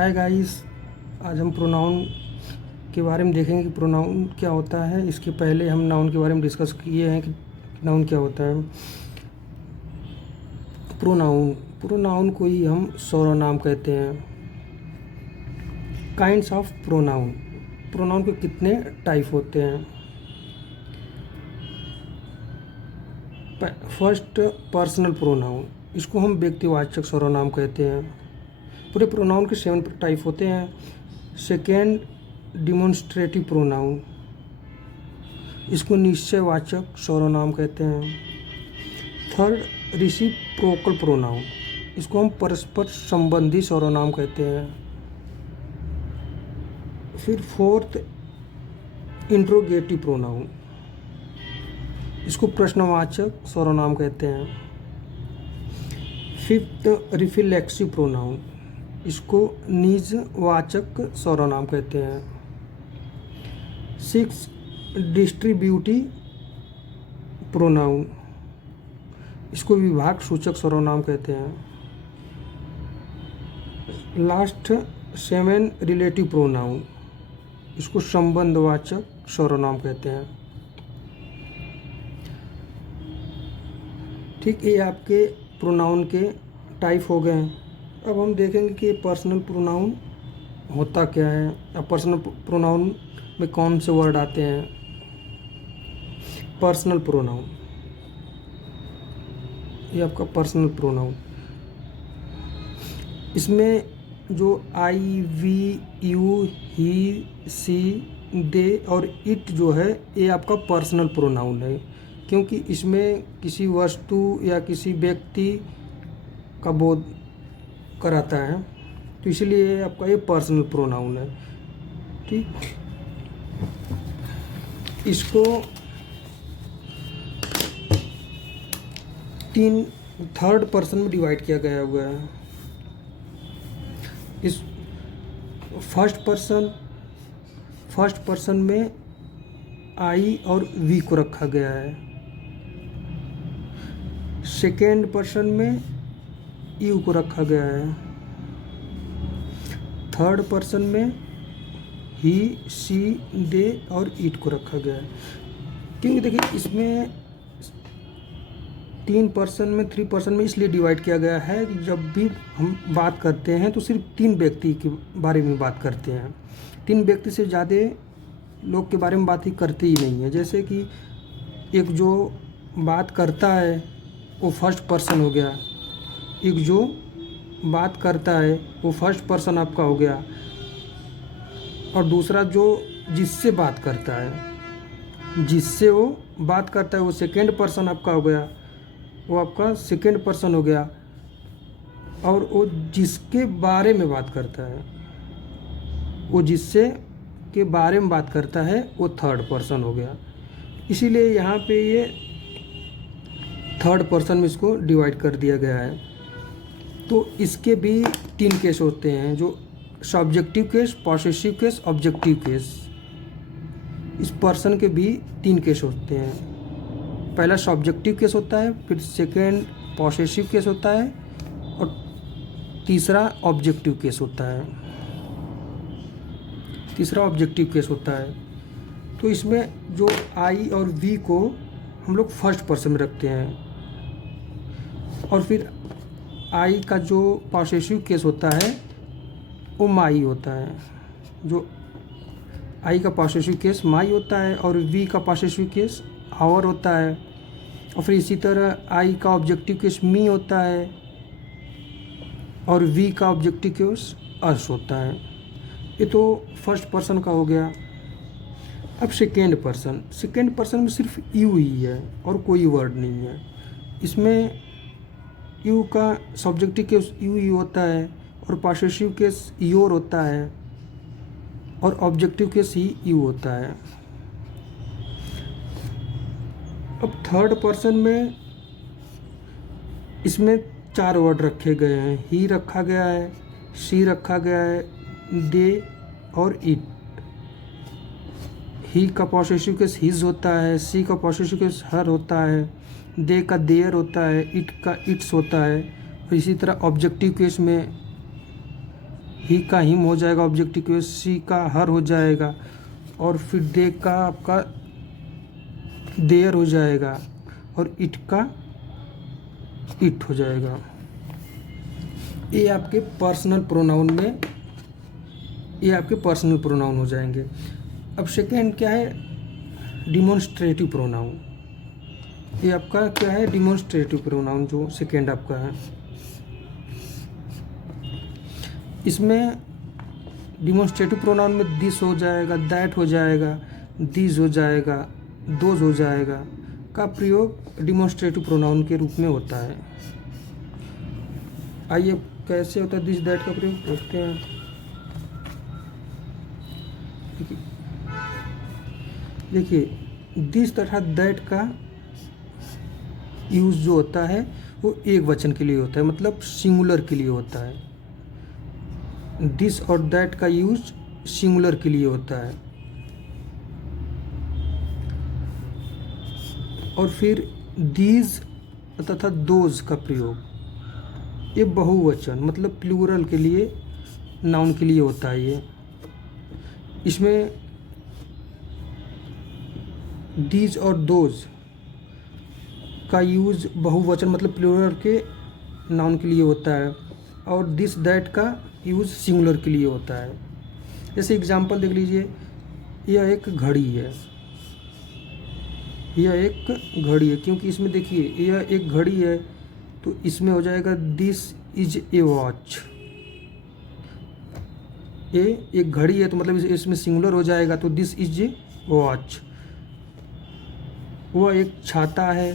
Hi guys, आज हम pronoun के बारे में देखेंगे कि प्रोनाउन क्या होता है। इसके पहले हम नाउन के बारे में डिस्कस किए हैं कि नाउन क्या होता है। प्रोनाउन को ही हम सर्वनाम कहते हैं। काइंड्स ऑफ प्रोनाउन के कितने टाइप होते हैं। फर्स्ट, पर्सनल प्रोनाउन, इसको हम व्यक्तिवाचक सर्वनाम कहते हैं। पूरे प्रोनाउन के 7 टाइप होते हैं। सेकेंड, डिमॉन्स्ट्रेटिव प्रोनाउन, इसको निश्चयवाचक सर्वनाम कहते हैं। थर्ड, रेसिप्रोकल प्रोनाउन, इसको हम परस्पर संबंधी सर्वनाम कहते हैं। फिर फोर्थ, इंट्रोगेटिव प्रोनाउन, इसको प्रश्नवाचक सर्वनाम कहते हैं। फिफ्थ, रिफ्लेक्सिव प्रोनाउन, इसको निजवाचक सर्वनाम कहते हैं। सिक्स, डिस्ट्रीब्यूटिव प्रोनाउन, इसको विभाग सूचक सर्वनाम कहते हैं। लास्ट, 7, रिलेटिव प्रोनाउन, इसको संबंधवाचक सर्वनाम कहते हैं। ठीक, ये आपके प्रोनाउन के टाइप हो गए हैं। अब हम देखेंगे कि पर्सनल प्रोनाउन होता क्या है। अब पर्सनल प्रोनाउन में कौन से वर्ड आते हैं। पर्सनल प्रोनाउन, ये आपका पर्सनल प्रोनाउन, इसमें जो आई, वी, यू, ही, सी, दे और इट जो है, ये आपका पर्सनल प्रोनाउन है, क्योंकि इसमें किसी वस्तु या किसी व्यक्ति का बोध कराता है, तो इसलिए आपका ये पर्सनल प्रोनाउन है। ठीक, इसको थर्ड पर्सन में डिवाइड किया गया हुआ है। इस फर्स्ट पर्सन में आई और वी को रखा गया है। सेकेंड पर्सन में यू को रखा गया है। थर्ड पर्सन में ही, सी, दे और इट को रखा गया है। क्योंकि देखिए, इसमें 3 पर्सन में इसलिए डिवाइड किया गया है कि जब भी हम बात करते हैं तो सिर्फ 3 व्यक्ति के बारे में बात करते हैं। 3 व्यक्ति से ज़्यादा लोग के बारे में बात ही करते ही नहीं है। जैसे कि एक जो बात करता है वो फर्स्ट पर्सन हो गया, एक जो बात करता है वो फर्स्ट पर्सन आपका हो गया, और दूसरा जो जिससे बात करता है, जिससे वो बात करता है, वो सेकेंड पर्सन आपका हो गया, वो आपका सेकेंड पर्सन हो गया। और वो जिसके बारे में बात करता है, वो जिससे के बारे में बात करता है, वो थर्ड पर्सन हो गया। इसीलिए यहाँ पे ये थर्ड पर्सन में इसको डिवाइड कर दिया गया है। तो इसके भी 3 केस होते हैं, जो subjective case, possessive case, objective case. इस पर्सन के भी 3 केस होते हैं। पहला सब्जेक्टिव केस होता है, फिर सेकेंड पॉसेसिव केस होता है, और तीसरा ऑब्जेक्टिव केस होता है। तो इसमें जो आई और वी को हम लोग फर्स्ट पर्सन में रखते हैं, और फिर आई का जो पॉसेसिव केस होता है वो माई होता है। जो आई का पॉसेसिव केस माई होता है, और वी का पॉसेसिव केस आवर होता है, और फिर इसी तरह आई का ऑब्जेक्टिव केस मी होता है, और वी का ऑब्जेक्टिव केस अस होता है। ये तो फर्स्ट पर्सन का हो गया। अब सेकेंड पर्सन में सिर्फ यू ही है और कोई वर्ड नहीं है। इसमें यू का सब्जेक्टिव केस यू ही होता है, और पॉसेसिव केस योर होता है, और ऑब्जेक्टिव केस ही यू होता है। अब थर्ड पर्सन में इसमें 4 वर्ड रखे गए हैं। ही रखा गया है, सी रखा गया है, दे और इट। ही का पॉसेसिव केस हिज होता है, सी का पॉसेसिव केस हर होता है, दे का देयर होता है, इट का इट्स होता है। और इसी तरह ऑब्जेक्टिव केस में ही का हिम हो जाएगा ऑब्जेक्टिव के, सी का हर हो जाएगा, और फिर दे का आपका देयर हो जाएगा, और इट का इट हो जाएगा। ये आपके पर्सनल प्रोनाउन में, ये आपके पर्सनल प्रोनाउन हो जाएंगे। अब सेकेंड क्या है, डिमॉन्स्ट्रेटिव प्रोनाउन। ये आपका क्या है, डिमॉन्स्ट्रेटिव प्रोनाउन जो सेकेंड आपका है। इसमें डिमॉन्स्ट्रेटिव प्रोनाउन में दिस हो जाएगा, दैट हो जाएगा, दिस हो जाएगा, दोज हो जाएगा का प्रयोग डिमॉन्स्ट्रेटिव प्रोनाउन के रूप में होता है। आइए कैसे होता है दिस दैट का प्रयोग देखते हैं। देखिए दिस तथा दैट का यूज़ जो होता है वो एक वचन के लिए होता है, मतलब सिंगुलर के लिए होता है। दिस और दैट का यूज सिंगुलर के लिए होता है। और फिर दीज तथा दोज का प्रयोग ये बहुवचन मतलब प्लूरल के लिए, नाउन के लिए होता है। ये इसमें दीज और दोज का यूज बहुवचन मतलब प्लूरल के नाउन के लिए होता है, और दिस दैट का यूज सिंगुलर के लिए होता है। जैसे एग्जांपल देख लीजिए, यह एक घड़ी है, यह एक घड़ी है, क्योंकि इसमें देखिए यह एक घड़ी है तो इसमें हो जाएगा दिस इज ए वॉच। ये एक घड़ी है तो मतलब इसमें सिंगुलर हो जाएगा तो दिस इज ए वॉच। वह एक छाता है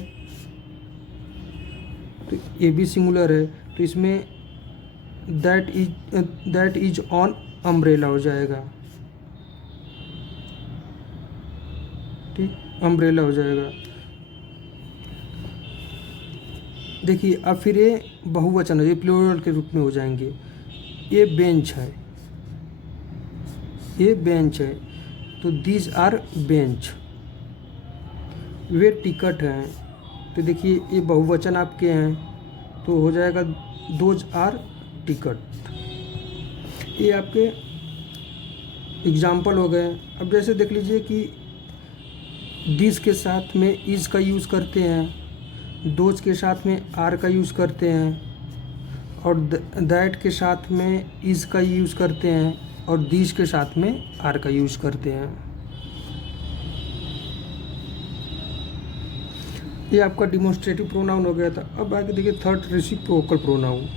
तो ये भी सिंगुलर है, तो इसमें दैट इज ऑन अम्ब्रेला हो जाएगा। ठीक, अम्ब्रेला हो जाएगा। देखिए अब फिर ये बहुवचन है, ये प्लूरल के रूप में हो जाएंगे। ये बेंच है, ये बेंच है तो दीज आर बेंच। वे टिकट हैं तो देखिए ये बहुवचन आपके हैं तो हो जाएगा दोज आर टिकट। ये आपके एग्जाम्पल हो गए। अब जैसे देख लीजिए कि दिस के साथ में इज़ का यूज़ करते हैं, दोज के साथ में आर का यूज़ करते हैं, और दैट के साथ में इज़ का यूज़ करते हैं, और दिस के साथ में आर का यूज़ करते हैं। ये आपका डिमॉन्स्ट्रेटिव प्रोनाउन हो गया था। अब आगे देखिए third reciprocal pronoun.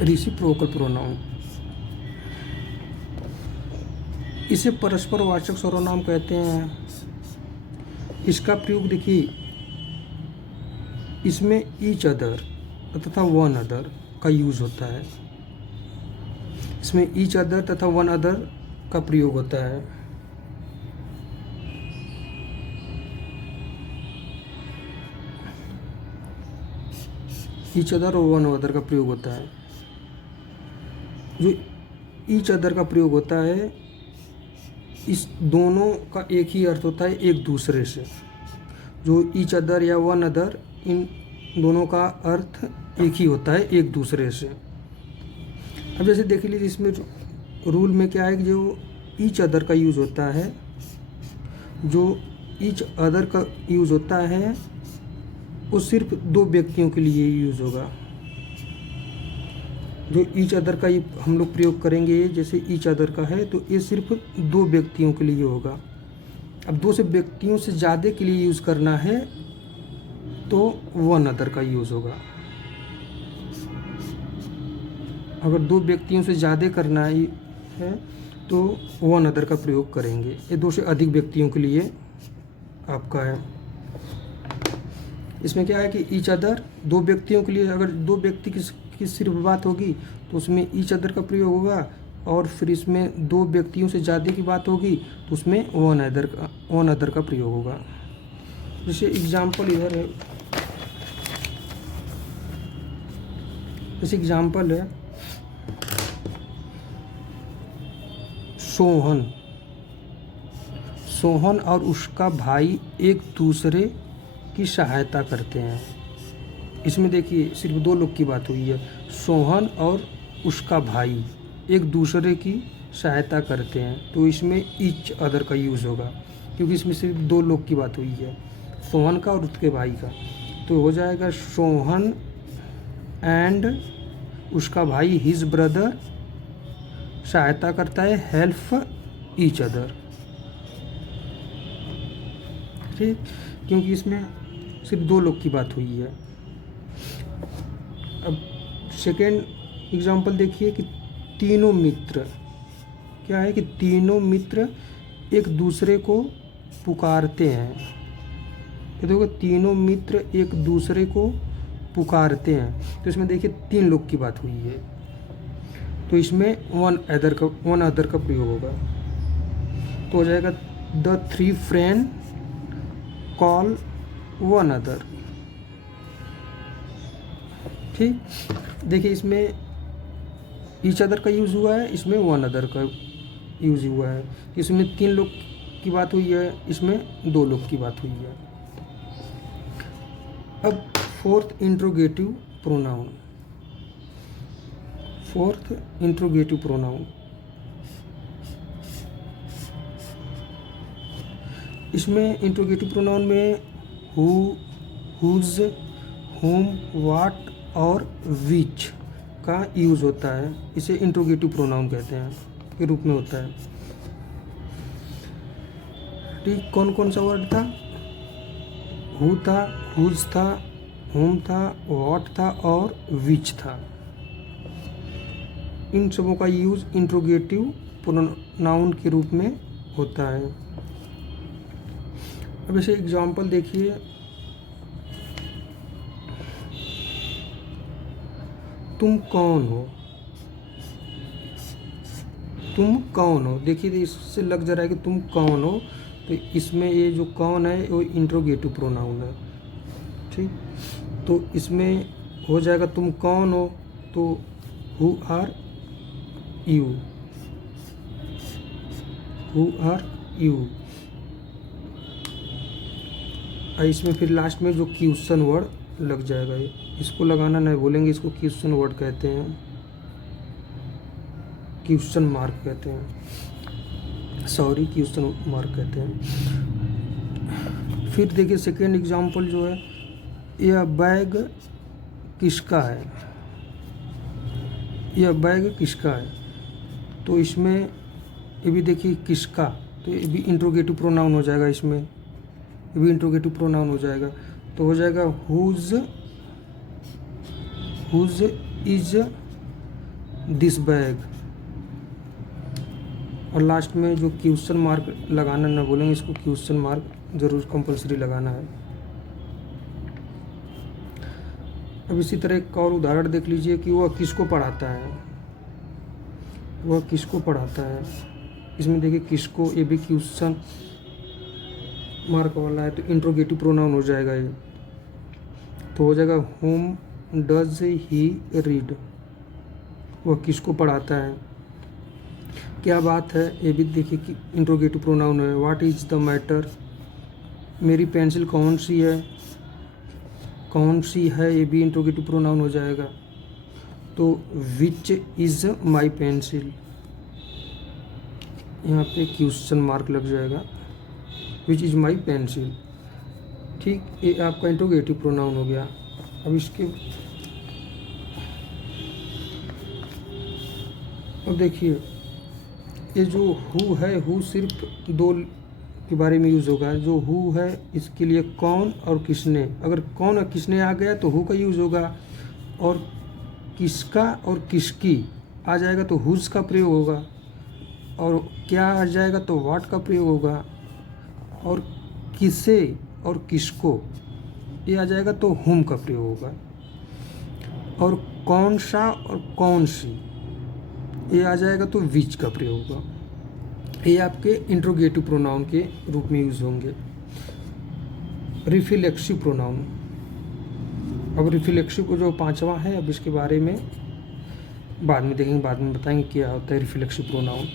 Reciprocal pronoun इसे परस्पर वाचक सर्वनाम कहते हैं। इसका प्रयोग देखिए, इसमें ईच अदर तथा वन अदर का यूज होता है। इसमें ईच अदर तथा वन अदर का प्रयोग होता है। ईच अदर और वन अदर का प्रयोग होता है। जो ईच अदर का प्रयोग होता है, इस दोनों का एक ही अर्थ होता है एक दूसरे से। जो ईच अदर या वन अदर, इन दोनों का अर्थ एक ही होता है एक दूसरे से। अब जैसे देख लीजिए इसमें रूल में क्या है कि जो ईच अदर का यूज़ होता है, जो ईच अदर का यूज़ होता है वो सिर्फ दो व्यक्तियों के लिए यूज़ होगा। जो ईच अदर का हम लोग प्रयोग करेंगे, जैसे ईच अदर का है तो ये सिर्फ दो व्यक्तियों के लिए होगा। अब दो से व्यक्तियों से ज़्यादा के लिए यूज़ करना है तो वन अदर का यूज़ होगा। अगर दो व्यक्तियों से ज़्यादा करना है तो वन अदर का प्रयोग करेंगे। ये दो से अधिक व्यक्तियों के लिए आपका है। इसमें क्या है कि ईच अदर दो व्यक्तियों के लिए, अगर दो व्यक्ति की सिर्फ बात होगी तो उसमें ईच अदर का प्रयोग होगा, और फिर इसमें दो व्यक्तियों से ज़्यादा की बात होगी तो उसमें वन अदर का प्रयोग होगा। जैसे एग्जाम्पल इधर है, जैसे एग्जाम्पल है सोहन और उसका भाई एक दूसरे की सहायता करते हैं। इसमें देखिए सिर्फ दो लोग की बात हुई है, सोहन और उसका भाई एक दूसरे की सहायता करते हैं, तो इसमें ईच अदर का यूज़ होगा, क्योंकि इसमें सिर्फ दो लोग की बात हुई है, सोहन का और उसके भाई का। तो हो जाएगा सोहन एंड उसका भाई हिज ब्रदर सहायता करता है, हेल्प ईच अदर। ठीक, क्योंकि इसमें सिर्फ दो लोग की बात हुई है। अब सेकेंड एग्जांपल देखिए कि तीनों मित्र, क्या है कि तीनों मित्र एक दूसरे को पुकारते हैं। ये देखो, तीनों मित्र एक दूसरे को पुकारते हैं, तो इसमें देखिए तीन लोग की बात हुई है, तो इसमें वन अदर का प्रयोग होगा। तो हो जाएगा the three friend call one other. ठीक, देखिए इसमें ईच अदर का यूज़ हुआ है, इसमें वन अदर का यूज़ हुआ है। इसमें तीन लोग की बात हुई है, इसमें दो लोग की बात हुई है। अब fourth interrogative pronoun. Fourth interrogative pronoun, इसमें इंट्रोगेटिव प्रोनाउन में हु, हुज, हुम, वाट और विच का यूज़ होता है। इसे इंट्रोगेटिव प्रोनाउन कहते हैं, के रूप में होता है। ठीक, कौन कौन सा वर्ड था? हु था, हुज था, हुम था, व्हाट था और विच था। इन सबों का यूज इंट्रोगेटिव प्रोनाउन के रूप में होता है। अब इसे एग्जाम्पल देखिए, तुम कौन हो? तुम कौन हो, देखिए इससे लग जा रहा है कि तुम कौन हो, तो इसमें ये जो कौन है वो इंट्रोगेटिव प्रोनाउन है। ठीक, तो इसमें हो जाएगा तुम कौन हो, तो who are you, who are you. इसमें फिर लास्ट में जो क्वेश्चन वर्ड लग जाएगा, ये इसको लगाना नहीं बोलेंगे, इसको क्वेश्चन वर्ड कहते हैं, क्वेश्चन मार्क कहते हैं, सॉरी क्वेश्चन मार्क कहते हैं। फिर देखिए सेकेंड एग्जांपल जो है, यह बैग किसका है? यह बैग किसका है, तो इसमें ये भी देखिए किसका, तो ये भी इंट्रोगेटिव प्रोनाउन हो जाएगा, इसमें ये भी इंट्रोगेटिव प्रोनाउन हो जाएगा। तो हो जाएगा whose, whose is this bag. और लास्ट में जो क्वेश्चन मार्क लगाना ना बोलेंगे, इसको क्वेश्चन मार्क जरूर कंपलसरी लगाना है। अब इसी तरह एक और उदाहरण देख लीजिए कि वह किसको पढ़ाता है। वह किसको पढ़ाता है, इसमें देखिए किसको, ये भी क्वेश्चन मार्क वाला है, तो इंट्रोगेटिव प्रोनाउन हो जाएगा ये। तो हो जाएगा होम डज ही रीड, वह किसको पढ़ाता है। क्या बात है, ये भी देखिए कि इंट्रोगेटिव प्रोनाउन है। व्हाट इज़ द मैटर, मेरी पेंसिल कौन सी है, कौन सी है, ये भी इंट्रोगेटिव प्रोनाउन हो जाएगा। तो विच इज़ माई पेंसिल, यहाँ पे क्वेश्चन मार्क लग जाएगा, विच इज़ माई पेंसिल। ठीक, ये आपका इंट्रोगेटिव प्रोनाउन हो गया। अब इसके अब देखिए, ये जो हु है, हु सिर्फ दो के बारे में यूज़ होगा। जो हु है इसके लिए कौन और किसने, अगर कौन और किसने आ गया तो हु का यूज़ होगा, और किसका और किसकी आ जाएगा तो हुज का प्रयोग होगा, और क्या आ जाएगा तो व्हाट का प्रयोग होगा, और किसे और किसको ये आ जाएगा तो हुम का प्रयोग होगा, और कौन सा और कौन सी ये आ जाएगा तो विच का प्रयोग होगा। ये आपके इंट्रोगेटिव प्रोनाउन के रूप में यूज होंगे। रिफ्लेक्सिव प्रोनाउन, अब रिफ्लेक्सिव को जो पांचवा है, अब इसके बारे में बाद में देखेंगे, बाद में बताएंगे क्या होता है रिफ्लेक्सिव प्रोनाउन।